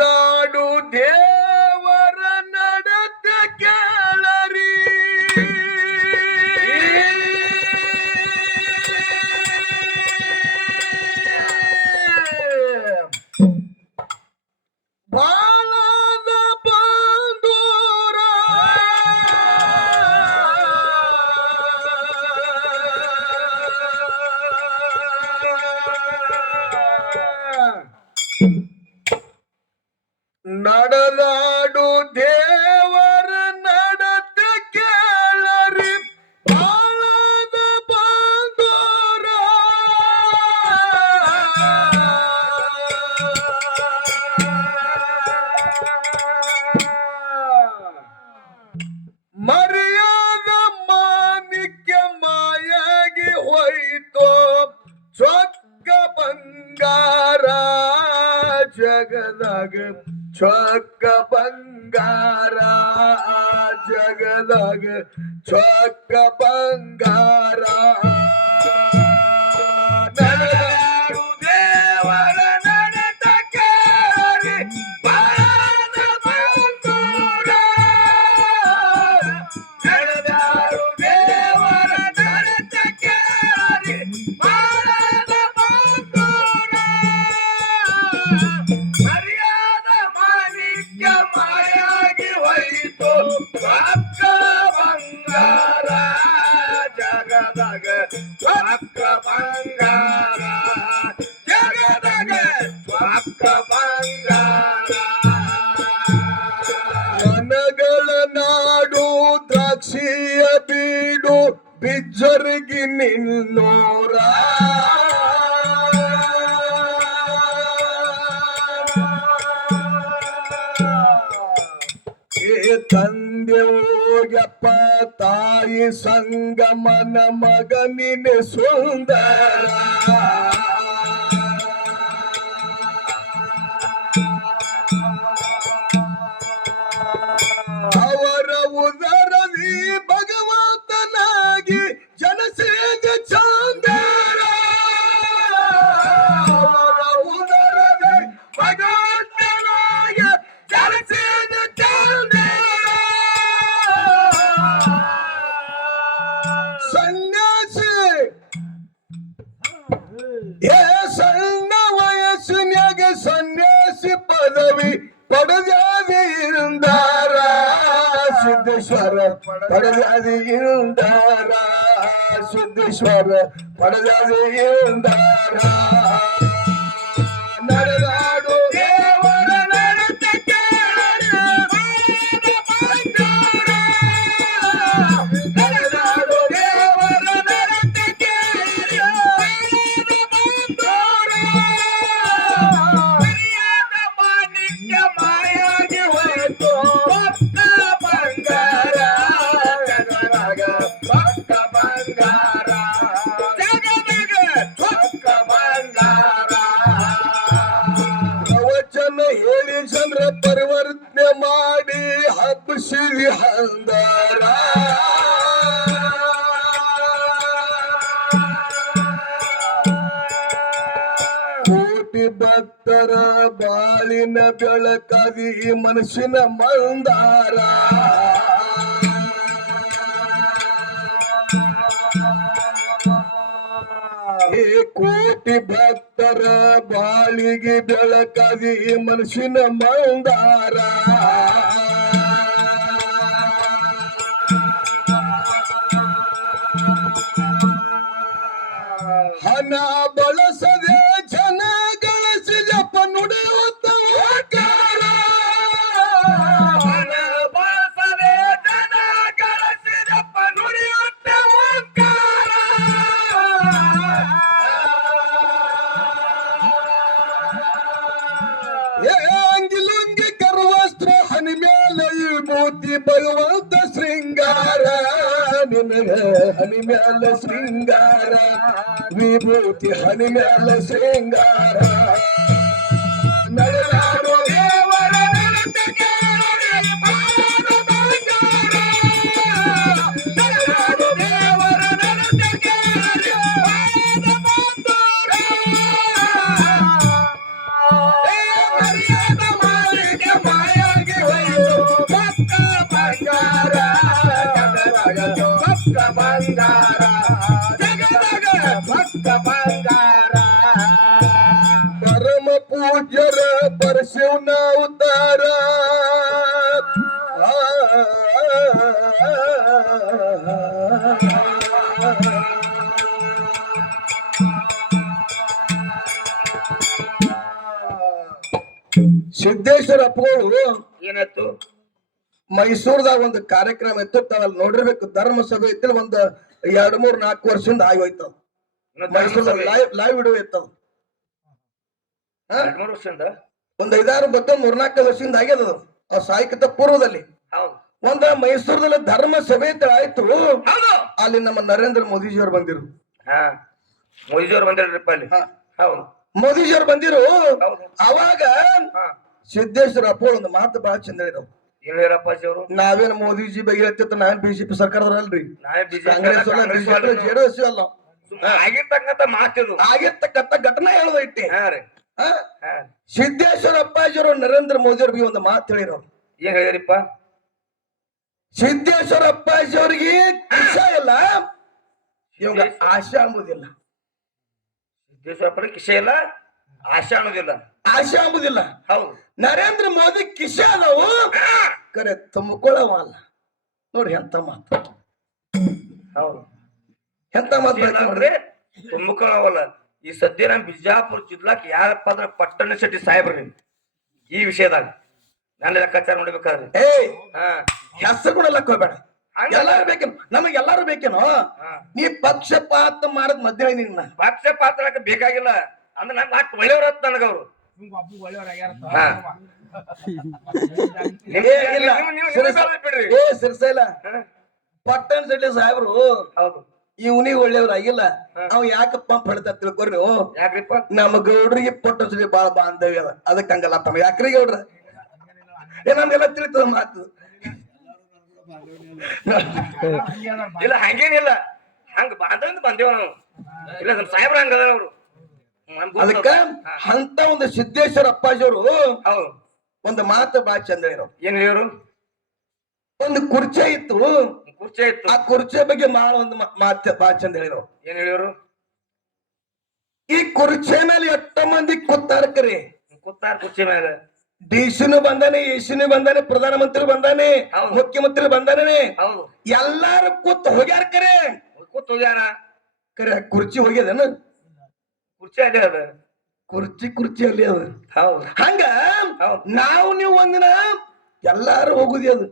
ನಾಡು they ನನಗಳ ನಾಡು ದ್ರಾಕ್ಷಿಯ ಬೀಡು ಬಿಜ್ಜರಿಗೆ ನಿನ್ನೋರ ತಂದೆ ಹೋಗಪ್ಪ ತಾಯಿ ಸಂಗಮನ ಮಗನಿನ ಸುಂದರ. ಪರಮೇಶ್ವರ ಪಡೆದ ಕೋಟಿ ಭಕ್ತರ ಬಾಳಿನ ಬೆಳಕಾಗಿ ಮನಸ್ಸಿನ ಮಂದಾರ. ಕೋಟಿ ಭಕ್ತರ ಬಾಳಿಗೆ ಬೆಳಕಾಗಿ ಮನಸ್ಸಿನ ಮಂದಾರ. ಶೃಂಗಾರ ವಿಭೂತಿ ಹನಿ ಮೇಲೆ ಶೃಂಗಾರ ನಡೆದ ಶಿವನ ಪರಶಿವನ ಆ, ಸಿದ್ದೇಶ್ವರ ಅಪ್ಪಗಳು ಏನಾಯ್ತು? ಮೈಸೂರದಾಗ ಒಂದು ಕಾರ್ಯಕ್ರಮ ಇತ್ತು ತಾವಲ್ಲಿ ನೋಡಿರ್ಬೇಕು ಧರ್ಮಸಭೆ ಇತ್ತು ಒಂದು ಎರಡ್ ಮೂರ್ ನಾಲ್ಕು ವರ್ಷದಿಂದ ಆಗೋಯ್ತು. ಮೈಸೂರದಾಗ. ಲೈವ್ ಲೈವ್ ಇಡುವ ಇತ್ತು. ಮೂರು ವರ್ಷದಿಂದ? ಒಂದ್ ಐದಾರು ಬತ್ತ ಮೂರ್ನಾಲ್ಕು ವರ್ಷದಿಂದ ಆಗ್ಯದ ಅದು ಆ ಸಾಹಿತ್ಯ ಪೂರ್ವದಲ್ಲಿ. ಒಂದ ಮೈಸೂರದಲ್ಲಿ ಧರ್ಮ ಸಭೆ ಆಯ್ತು. ಅಲ್ಲಿ ನಮ್ಮ ನರೇಂದ್ರ ಮೋದಿಜಿಯವ್ರು ಬಂದಿರು. ಹಾ. ಮೋದಿಜಿಯವ್ರು ಬಂದಿರಪ್ಪ ಅಲ್ಲಿ. ಹೌದು. ಮೋದಿಜಿಯವ್ರು ಬಂದಿರು. ಅವಾಗ ಸಿದ್ದೇಶ್ವರ ಅಪ್ಪ ಒಂದು ಮಾತು ಬಹಳ ಚಂದ ಅವರು? ನಾವೇನ್ ಮೋದಿಜಿ ಬಗ್ಗೆ ಹೇಳ್ತಿತ್ತು ನಾವೇನ್ ಬಿಜೆಪಿ ಬಿಜೆಪಿ ಕಾಂಗ್ರೆಸ್ ಅಲ್ಲ. ಆಗಿರ್ತಕ್ಕಂಥ ಮಾತಿದು. ಆಗಿರ್ತಕ್ಕಂಥ ಘಟನೆ ರೀ. ಸಿದ್ದೇಶ್ವರ ಅಪ್ಪಾಜಿಯವರು ನರೇಂದ್ರ ಮೋದಿ ಅವ್ರಿಗೆ ಒಂದು ಮಾತು ಹೇಳಿರೋ ಏನ್ ಹೇಳಿದ್ರಿಪ್ಪ? ಸಿದ್ದೇಶ್ವರ ಅಪ್ಪಾಜಿಯವರಿಗೆ ಕಿಶಾ ಇಲ್ಲ. ಇವಾಗ ಆಶಾ ಅಂಬುದಿಲ್ಲ. ಸಿದ್ದೇಶ್ವರಪ್ಪನ ಕಿಶೆ ಇಲ್ಲ ಆಶೆ ಅನ್ನೋದಿಲ್ಲ ಆಶಾ ಅಂಬುದಿಲ್ಲ. ಹೌದು. ನರೇಂದ್ರ ಮೋದಿ ಕಿಶ ಅದಾವು. ಕರೆ ತುಂಬಿಕೊಳ್ಳವ ಅಲ್ಲ ನೋಡಿ ಎಂತ ಮಾತು. ಹೌದು. ಎಂತ ಮಾತು ನೋಡ್ರಿ ತುಂಬಕಳವಲ್ಲ ಈ ಸದ್ಯ ನಮ್ಮ ಬಿಜಾಪುರ ಜಿಲ್ಲಾಕ್ ಯಾರಪ್ಪ ಅಂದ್ರ ಪಟ್ಟಣ ಶೆಟ್ಟಿ ಸಾಹೇಬ್ರಿ ಈ ವಿಷಯದಾಗ ನನ್ನ ಲೆಕ್ಕಾಚಾರ ನೋಡ್ಬೇಕಾದ್ರೆ. ಏಯ್ ಹಾ. ಹೆಸರು ಕೂಡ ಲೆಕ್ಕ ಹೋಗ್ಬೇಡ. ಎಲ್ಲಾರು ಬೇಕೇನು? ನಮಗ್ ಎಲ್ಲಾರು ಬೇಕೇನೋ? ಹಾ. ನೀ ಪಕ್ಷಪಾತ ಮಾಡದ್ ಮಧ್ಯ ನಿನ್ನ ಪಕ್ಷಪಾತ ಬೇಕಾಗಿಲ್ಲ. ಅಂದ್ರೆ ನನ್ ನಾಲ್ಕು ಒಳ್ಳೆಯವ್ರ ನನಗವ್ರು ನೀವು ಬೇಡ ಬಿಡ್ರಿ. ಏ ಸಿರ್ಸೈಲ ಪಟ್ಟಣ ಶೆಟ್ಟಿ ಸಾಹೇಬ್ರು ಹೌದು. ಇವನಿಗೆ ಒಳ್ಳೆಯವ್ರಾಗಿಲ್ಲ ಅವ್ ಯಾಕಪ್ಪ ಪಂಪ್ ಹೊಡಿತ ತಿಳ್ಕೊರಿ ನೀವು. ಯಾಕ್ರಿಪ್ಪ? ನಮ್ಮ ಗೌಡ್ರಿಗೆ ಪೊಟ್ಟ ಸುದ್ದಿ ಬಾಳ ಬಾಂಧವ್ಯ ಅದ ಅದಕ್ಕೆ ಹಂಗಲ್ಲ ತಮ್ಮ ಯಾಕ್ರಿ ಗೌಡ್ರ? ಏ ನಮ್ಗೆಲ್ಲ ತಿಳಿತದ ಮಾತು. ಇಲ್ಲ ಹಂಗೇನಿಲ್ಲ. ಹಂಗ ಬಾಂಧವ್ಯ ಬಂದೇವ ನಾವು. ಇಲ್ಲ ನಮ್ ಸಾಹೇಬ್ರ ಹಂಗ ಅವ್ರು. ಅದಕ್ಕ ಅಂತ ಒಂದು ಸಿದ್ದೇಶ್ವರ ಅಪ್ಪಾಜಿಯವರು ಒಂದು ಮಾತು ಬಾಳ ಚಂದ ಇರೋ ಏನ್ ಹೇಳಿದ್ರು? ಒಂದು ಕುರ್ಚಿ ಇತ್ತು. ಕುರ್ಚಿ ಇತ್ತು. ಆ ಕುರ್ಚಿ ಬಗ್ಗೆ ಮಾಡ ಒಂದು ಮಾತ ಬಾಳ ಚಂದ ಹೇಳಿದ್ರು. ಏನ್ ಹೇಳಿದ್ರು ಈ ಕುರ್ಚಿ ಮೇಲೆ ಎಷ್ಟ ಮಂದಿ ಕೂತಾರ ಕರಿ. ಕೂತಾರ ಕುರ್ಚಿ ಮೇಲೆ. ಡಿಸಿನು ಬಂದಾನೆ ಎಸಿನು ಬಂದಾನೆ ಪ್ರಧಾನಮಂತ್ರಿ ಬಂದಾನೆ. ಮುಖ್ಯಮಂತ್ರಿ ಬಂದಾನೆ ಹೌದು. ಎಲ್ಲಾರು ಕೂತ್ ಹೋಗ್ಯಾರ ಕರೆ. ಕೂತ್ ಹೋಗ್ಯಾರ. ಕರೆ ಕುರ್ಚಿ ಹೋಗ್ಯದನ ಕುರ್ಚಿ ಅದೇ ಅದ. ಕುರ್ಚಿ ಕುರ್ಚಿ ಅಲ್ಲಿ ಅದು. ಹೌದು. ಹಂಗ. ನಾವು ನೀವು ಒಂದಿನ ಎಲ್ಲಾರು ಹೋಗುದಿ ಅದು.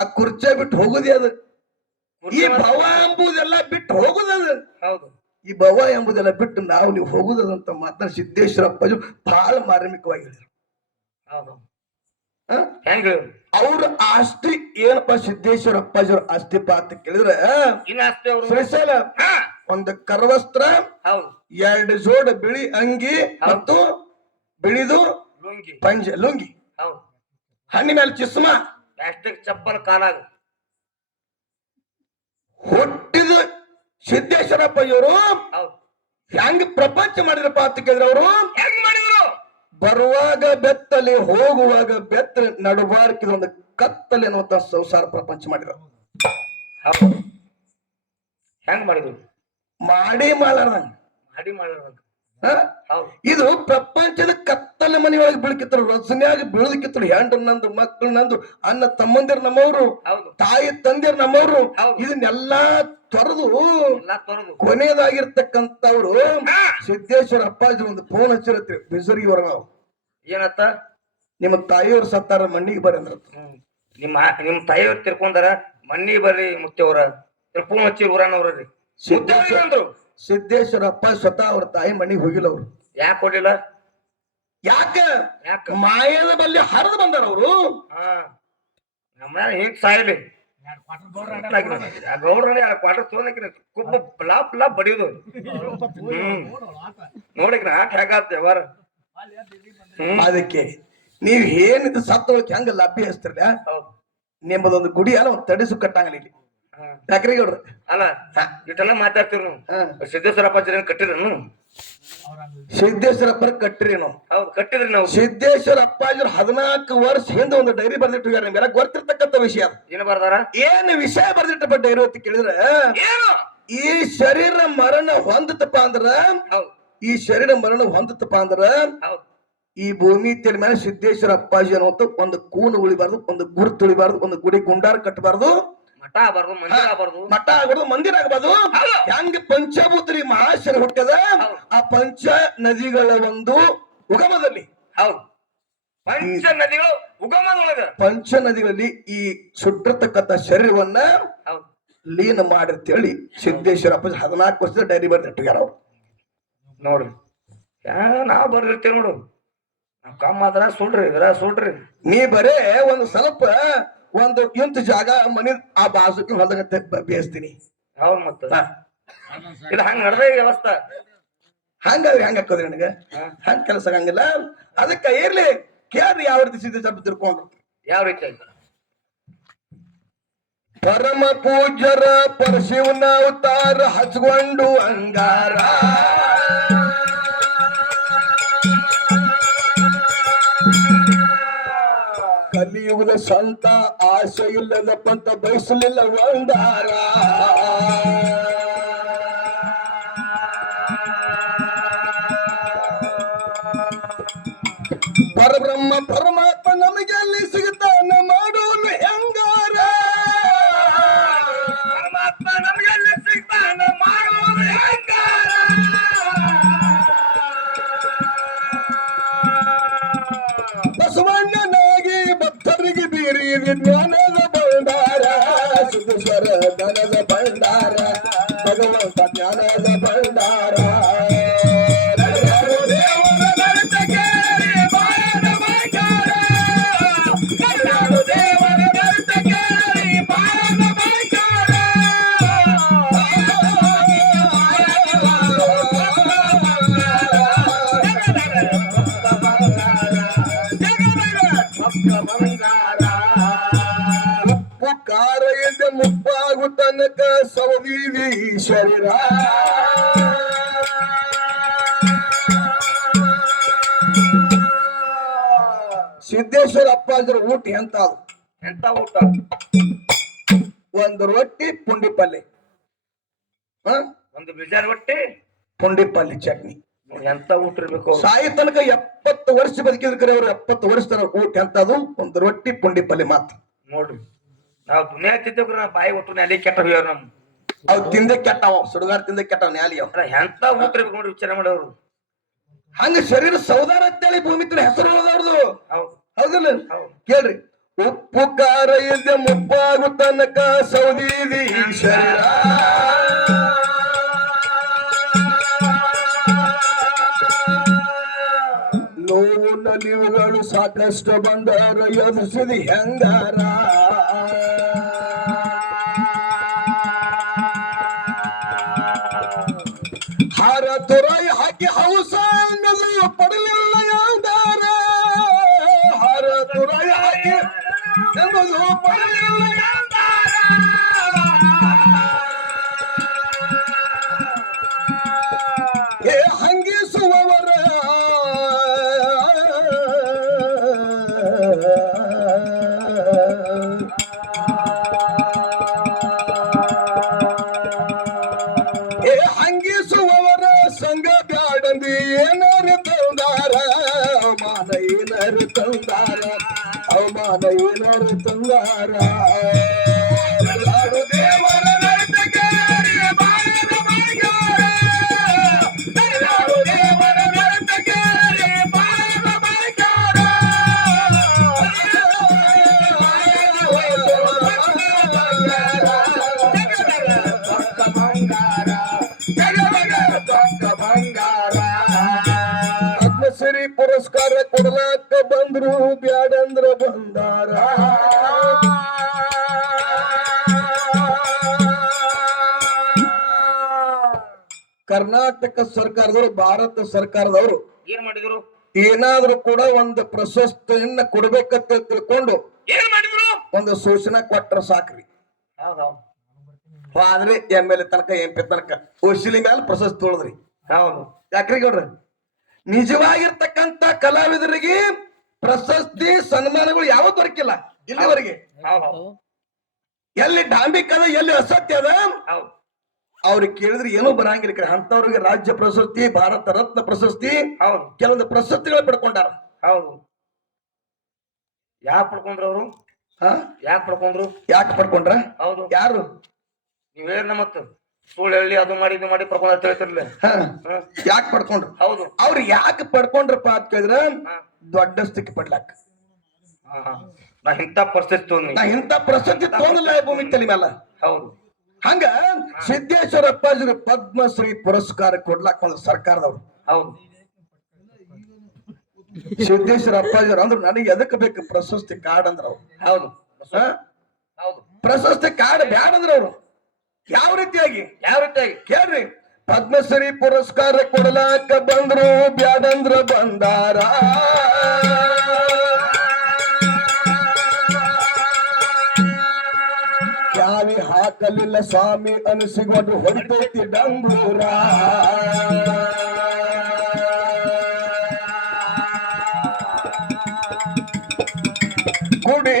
ಆ ಕುರ್ಚೆ ಬಿಟ್ಟು ಹೋಗುದಿ ಅದು? ಈ ಭವ ಎಂಬುದೆಲ್ಲ ಬಿಟ್ಟು ಹೋಗುದದು ಹೌದು. ಈ ಭವ ಎಂಬುದೆಲ್ಲ ಬಿಟ್ಟು ನಾವು ನೀವು ಹೋಗುದಂತ ಮಾತ್ರ ಸಿದ್ದೇಶ್ವರ ಅಪ್ಪಾಜಿ ಬಹಳ ಮಾರ್ಮಿಕವಾಗಿ ಹೇಳಿದ್ರು. ಅವ್ರ ಆಸ್ತಿ ಏನಪ್ಪಾ ಸಿದ್ದೇಶ್ವರ ಅಪ್ಪಾಜಿ ಅವ್ರ ಆಸ್ತಿ ಪಾತ್ರ ಕೇಳಿದ್ರೆ ಸ್ಪೆಷಲ್ ಒಂದು ಕರವಸ್ತ್ರ ಹೌದು. ಎರಡು ಜೋಡ ಬಿಳಿ ಅಂಗಿ ಮತ್ತು ಬಿಳಿದು ಲುಂಗಿ. ಪಂಜ ಲುಂಗಿ. ಚಿಸ್ಮಾ ಮೇಲೆ ಚಿಸ್ಮ. ಪ್ಲಾಸ್ಟಿಕ್ ಚಪ್ಪಲ್ ಕಾಲಾಗ ಹುಟ್ಟಿದ ಸಿದ್ದೇಶ್ವರಪ್ಪ ಇವರು ಹೆಂಗ್ ಪ್ರಪಂಚ ಮಾಡಿದ್ರಪ್ಪ ಅಂತ ಕೇಳಿದ್ರೆ ಅವರು? ಹೆಂಗ್ ಮಾಡಿದ್ರು? ಬರುವಾಗ ಬೆತ್ತಲೆ ಹೋಗುವಾಗ ಬೆತ್ತಲೆ ನಡುಬಾರ್ಕಿದ ಒಂದು ಕತ್ತಲೆ ಅನ್ನುವಂತ ಸಂಸಾರ ಪ್ರಪಂಚ ಮಾಡಿದ್ರು. ಹೆಂಗ್ ಮಾಡಿದ್ರು? ಮಾಡಿ ಮಾಡಿ? ಹೌದು ಇದು ಪ್ರಪಂಚದ ಕತ್ತಲ ಮನೆಯೊಳಗೆ ಬೀಳ್ಕಿತ್ತರು ರಚನೆಯಾಗ ಬೀಳದಿಕ್ಕಿತ್ತರು ಹೆಂಡ್ರು ನಂದು ಮಕ್ಕಳು ನಂದು ಅನ್ನ ತಮ್ಮಂದಿರ್ ನಮ್ಮವ್ರು ತಾಯಿ ತಂದಿರ್ ನಮ್ಮವ್ರು. ಇದನ್ನೆಲ್ಲಾ ತೊರೆದು ಕೊನೆಯದಾಗಿರ್ತಕ್ಕಂಥವ್ರು. ಸಿದ್ದೇಶ್ವರ ಅಪ್ಪಾಜಿ ಒಂದು ಫೋನ್ ಹಚ್ಚಿರತ್ರಿ ಬಿಸರಿಗೆ ಬರ ನಾವು ಏನತ್ತ? ನಿಮ್ಮ ತಾಯಿಯವ್ರು ಸತ್ತಾರ ಮಣ್ಣಿಗೆ ಬರ್ರಿ ಅಂದ್ರ. ನಿಮ್ಮ ನಿಮ್ ತಾಯಿಯವ್ರು ತಿರ್ಕೊಂಡಾರ ಮಣ್ಣಿ ಬರ್ರಿ ಮುತ್ತೆವ್ರ ಫೋನ್ ಹಚ್ಚಿ ಊರನ್ನವ್ರಿ ಸಿದ್ದೇಶ್ವರ ಅಂದ್ರು ಸಿದ್ದೇಶ್ವರ ಅಪ್ಪ ಸ್ವತಃ ಅವ್ರ ತಾಯಿ ಮನೆಗೆ ಹೋಗಿಲ್ಲ ಅವ್ರು. ಯಾಕೆ ಹೋಗಿಲ್ಲ ಯಾಕ? ಯಾಕ? ಮಾಯದ ಬಲ್ಲಿ ಹರಿದು ಬಂದಾರ ಅವರು. ಹಾ. ನಮ್ಮ ಹಿಂಗ್ ಸಾಯಲಿ? ಗೌಡ್ರನೇ ಎರಡು ಕ್ವಾರ್ಟರ್ ತೊಗೊಂಡಕಿನ ಕುಬ್ಬ ಬ್ಲಾ ಬ್ಲಾ ಬಡಿಯೋದು. ಹ್ಮ್. ನೋಡಿಕ್ನ ಆಟ ಹ್ಮ್. ಅದಕ್ಕೆ ನೀವ್ ಏನಿದು ಸತ್ತೊಳಕ್ ಹೆಂಗ ಲಭ್ಯ ಹಚ್ತಿರ್ಲ ನಿಮ್ಮದೊಂದು ಗುಡಿ ಅಲ್ಲ ಒಂದು ತಡಿಸು ಕಟ್ಟಂಗಿಲ್ಲ ಇಲ್ಲಿ. ಹಾ. ಯಾಕ್ರಿ ಗೌಡ್ರ. ಅಲ್ಲ ಇಟ್ಟೆಲ್ಲ ಮಾತಾಡ್ತೀವಿ ನಾವು. ಸಿದ್ದೇಶ್ವರಪ್ಪ ಕಟ್ಟಿದ್ರನು ಸಿದ್ದೇಶ್ವರ ಅಪ್ಪರ ಕಟ್ಟ್ರಿ ನಾವು. ಹೌದು ಕಟ್ಟಿದ್ರಿ ನಾವು. ಸಿದ್ದೇಶ್ವರ ಅಪ್ಪಾಜಿ ಹದಿನಾಲ್ಕು ವರ್ಷ ಹಿಂದೆ ಒಂದು ಡೈರಿ ಬರ್ದಿಟ್ಟು ಹೋಗ್ಯಾರ ನಿಮ್ಗೆಲ್ಲ ಗೊತ್ತಿರ್ತಕ್ಕಂಥ ವಿಷಯ ಏನು ಬರ್ದಾರ? ಏನ್ ವಿಷಯ ಬರ್ದಿಟ್ಟಪ್ಪ ಡೈರಿ ಅಂತ ಕೇಳಿದ್ರೆ ಏನು? ಈ ಶರೀರ ಮರಣ ಹೊಂದತಪ್ಪ ಅಂದ್ರ ಈ ಶರೀರ ಮರಣ ಹೊಂದತಪ್ಪ ಅಂದ್ರ ಈ ಭೂಮಿ ತೆಲ ಮೇಲೆ ಸಿದ್ದೇಶ್ವರ ಅಪ್ಪಾಜಿ ಅನ್ನುವಂತ ಒಂದು ಕೂನು ಉಳಿಬಾರ್ದು ಒಂದು ಗುರುತು ಉಳಿಬಾರ್ದು ಒಂದು ಗುಡಿ ಗುಂಡಾರ ಕಟ್ಟಬಾರ್ದು. ಮಠ ಆಗಬಾರ್ದು ಮಂದಿರ ಆಗಬಾರ್ದು. ಮಠ ಆಗಬಾರ್ದು ಮಂದಿರ ಆಗಬಾರ್ದು. ಹೆಂಗ ಪಂಚಭೂತರಿ ಮಹಾಶರ ಹುಟ್ಟದ? ಆ ಪಂಚ ನದಿಗಳ ಒಂದು ಉಗಮದಲ್ಲಿ. ಹೌದು. ಪಂಚ ನದಿಗಳು ಉಗಮದೊಳಗ. ಪಂಚ ನದಿಗಳಲ್ಲಿ ಈ ಸುಟ್ಟಿರ್ತಕ್ಕಂಥ ಶರೀರವನ್ನ ಲೀನ ಮಾಡಿರ್ತೇಳಿ ಸಿದ್ದೇಶ್ವರ ಅಪ್ಪಾಜಿ ಹದಿನಾಲ್ಕು ವರ್ಷದ ಡೈರಿ ಬರ್ದಿಟ್ಟಿಗಾರ ಅವ್ರು. ನೋಡ್ರಿ. ನಾವ್ ಬರ್ದಿರ್ತೇವೆ ನೋಡು. ನಾವು ಕಮ್ಮ ಆದ್ರ ಸುಡ್ರಿ ಇದ್ರ ಸುಡ್ರಿ. ನೀ ಬರೇ ಒಂದು ಸ್ವಲ್ಪ ಒಂದು ಇಂತ ಜಾಗ ಮನಿ ಆ ಬಾಜುಕಿನ ಹೊಲದಾಗ ಬೇಯಿಸ್ತೀನಿ. ಹೌದ್ ಮತ್ತ. ಇದು ಹಂಗ ನಡ್ದ ವ್ಯವಸ್ಥೆ. ಹಂಗ ಹೆಂಗ ಹಾಕೋದ್ರಿ ನನಗ. ಹಂಗ ಕೆಲಸ ಆಗಂಗಿಲ್ಲ. ಅದಕ್ಕ ಇರ್ಲಿ ಕೇಳ್ರಿ ಯಾವ ರೀತಿ ಸಿದ್ಧ ಸ್ವಲ್ಪ ತಿಳ್ಕೊಂಡು ಯಾವ ರೀತಿ ಪರಮ ಪೂಜ್ಯರ ಪರಶಿವನ ಅವತಾರ ಹಚ್ಕೊಂಡು ಅಂಗಾರ. ಕಲಿಯುಗದ ಸಂತ ಆಸೆ ಇಲ್ಲದ ಪಂತ ಬಯಸಲಿಲ್ಲ ಒಂದಾರ ಪರಬ್ರಹ್ಮ ಪರಮಾತ್ಮ ನಮಗೆ ಶರೀರ ಸಿದ್ದೇಶ್ವರ ಅಪ್ಪಾಜರ ಊಟ ಎಂತ ಅದು? ಎಂತ ಊಟ? ಒಂದು ರೊಟ್ಟಿ ಪುಂಡಿ ಪಲ್ಲೆ. ಹ? ಒಂದು ಬಿಜಾರ್ ರೊಟ್ಟಿ ಪುಂಡಿ ಪಲ್ಲೆ ಚಟ್ನಿ. ಎಂತ ಊಟ ಇರ್ಬೇಕು? ಸಾಯಿ ತನಕ ಎಪ್ಪತ್ತು ವರ್ಷ ಬದುಕಿದ್ರೆ ಅವ್ರು ಎಪ್ಪತ್ತು ವರ್ಷ ತನಕ ಊಟ ಎಂತದು ಒಂದು ರೊಟ್ಟಿ ಪುಂಡಿ ಪಲ್ಲೆ ಮಾತ್ರ. ನೋಡ್ರಿ. ನಾವು ದುನಿಯಾ ತಿದ್ದೇವ್ರಿ ನಾ ಬಾಯಿ ಒಟ್ಟು ಅಲ್ಲಿ ಕೆಟ್ಟ ಹೋಗ್ಯಾವ ನಮ್ ಅವ್ ತಿಂದೆ ಕೆಟ್ಟವ ಸುಡುಗಾರ ತಿಂದ ಕೆಟ್ಟವ ನ್ಯಾಲಿ ಅವ. ಎಂತ ಊಟ ಇರ್ಬೇಕು ನೋಡ್ರಿ ವಿಚಾರ ಮಾಡೋರು? ಹಂಗ ಶರೀರ ಸೌದಾರ ಅಂತೇಳಿ ಭೂಮಿ ತರ ಹೆಸರು ಉಳ್ದವ್ರದು ಹೌದು. ಹೌದಿಲ್ಲ? ಹೌದು. ಕೇಳ್ರಿ. ಉಪ್ಪು ಖಾರ ಇಲ್ದೆ ಮುಪ್ಪಾಗು ತನಕ ಸೌದೀದಿ ಶರೀರ. ನೋವು ನಲಿವುಗಳು ಸಾಕಷ್ಟು ಬಂದರು ಯೋಧಿಸಿದಿ ಹೆಂಗಾರ? கடந்து ஏனறுத்தம் தார மாலையில் அறுத்தம் தார மாலையில் அறுத்தம் தாரா ಬ್ಯಾಡಂದ್ರ ಬಂದಾರ. ಕರ್ನಾಟಕ ಸರ್ಕಾರದವರು ಭಾರತ ಸರ್ಕಾರದವರು ಏನ್ ಮಾಡಿದ್ರು? ಏನಾದ್ರೂ ಕೂಡ ಒಂದು ಪ್ರಶಸ್ತಿಯನ್ನ ಕೊಡ್ಬೇಕಂತ ತಿಳ್ಕೊಂಡು ಏನ್ ಮಾಡಿದ್ರು? ಒಂದು ಸೂಚನೆ ಕೊಟ್ರ ಸಾಕ್ರಿ. ಆದ್ರೆ ಎಂ ಎಲ್ ಎ ತನಕ ಎಂ ಪಿ ತನಕ ಉಸಿಲಿ ಮೇಲೆ ಪ್ರಶಸ್ತಿ ತೊಳದ್ರಿ. ಹೌದು. ಯಾಕ್ರಿ ಗೌಡ್ರ? ನಿಜವಾಗಿರ್ತಕ್ಕಂತ ಕಲಾವಿದರಿಗೆ ಪ್ರಶಸ್ತಿ ಸನ್ಮಾನಗಳು ಯಾವ ದೊರಕಿಲ್ಲ ಇಲ್ಲಿವರೆಗೆ. ಎಲ್ಲಿ ಡಾಂಬಿಕ್ ಅದ ಎಲ್ಲಿ ಅಸತ್ಯ ಅದ? ಅವ್ರಿಗೆ ಕೇಳಿದ್ರೆ ಏನೂ ಬರಂಗಿಲ್ಲ ಅಂತವ್ರಿಗೆ ರಾಜ್ಯ ಪ್ರಶಸ್ತಿ ಭಾರತ ರತ್ನ ಪ್ರಶಸ್ತಿ ಹೌದು. ಕೆಲವೊಂದು ಪ್ರಶಸ್ತಿಗಳು ಪಡ್ಕೊಂಡಾರ. ಹೌದು. ಯಾಕೆ ಪಡ್ಕೊಂಡ್ರು ಅವರು? ಹಾ? ಯಾಕೆ ಪಡ್ಕೊಂಡ್ರು? ಯಾಕೆ ಪಡ್ಕೊಂಡ್ರ? ಹೌದು. ಯಾರು? ನೀವ್ ಹೇಳಿದ್ನ ಮತ್ತ ಸುಳ್ಳು ಹೇಳಿ ಅದು ಮಾಡಿ ಇದು ಮಾಡಿ ಪಡ್ಕೊಂಡ ಹೇಳ್ತಿರ್ಲಿಲ್ಲ. ಹಾ. ಹ್ಮ್. ಯಾಕೆ ಪಡ್ಕೊಂಡ್ರು? ಹೌದು. ಅವ್ರು ಯಾಕೆ ಪಡ್ಕೊಂಡ್ರಪ್ಪ ಅಂತ ಕೇಳಿದ್ರ. ದೊಡ್ಡ ಸ್ಥಿತಿ ಪಡ್ಲಾಕ. ನಾ ಇಂಥ ಪರಿಸ್ಥಿತಿ ನಾ ಇಂಥ ಪ್ರಶಸ್ತಿ ತೊಗೊಂಡಿಲ್ಲ ಭೂಮಿ ತಲೆ ಮೇಲೆ ಹೌದು. ಹಂಗ ಸಿದ್ದೇಶ್ವರ ಅಪ್ಪಾಜಿಗೆ ಪದ್ಮಶ್ರೀ ಪುರಸ್ಕಾರ ಕೊಡ್ಲಾಕ ಒಂದು ಸರ್ಕಾರದವ್ರು. ಹೌದು. ಸಿದ್ದೇಶ್ವರ ಅಪ್ಪಾಜಿ ಅಂದ್ರೆ ನನಗೆ ಎದಕ್ಕೆ ಬೇಕು ಪ್ರಶಸ್ತಿ ಕಾರ್ಡ್ ಅಂದ್ರ ಅವ್ರು. ಹೌದು? ಹೌದು. ಪ್ರಶಸ್ತಿ ಕಾರ್ಡ್ ಬ್ಯಾಡ ಅಂದ್ರ ಅವ್ರು. ಯಾವ ರೀತಿಯಾಗಿ? ಯಾವ ರೀತಿಯಾಗಿ? ಕೇಳ್ರಿ. ಪದ್ಮಶ್ರೀ ಪುರಸ್ಕಾರ ಕೊಡಲಾಕ ಬಂದ್ರು ಬ್ಯಾಡಂದ್ರ ಬಂದಾರ. ಯಾವಿ ಹಾಕಲಿಲ್ಲ ಸ್ವಾಮಿ ಅನಿಸಿಕೊಂಡು ಹೊಡಿತೈತಿ ಡಂಬೂರ ಗುಡಿ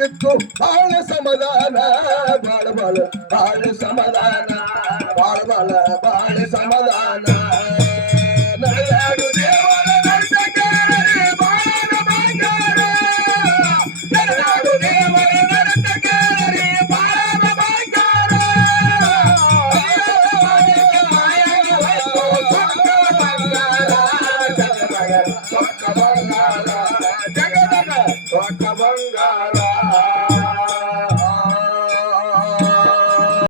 ಹಾಳಾಗಿ ದುಡಿತಿತ್ತು ಬಾಳ ಸಮಾಧಾನ ಬಾಳ ಬಾಳ ಬಾಳ ಸಮಾಧಾನ ಬಾಳ ಬಾಳ ಬಾಳ ಸಮಾಧಾನ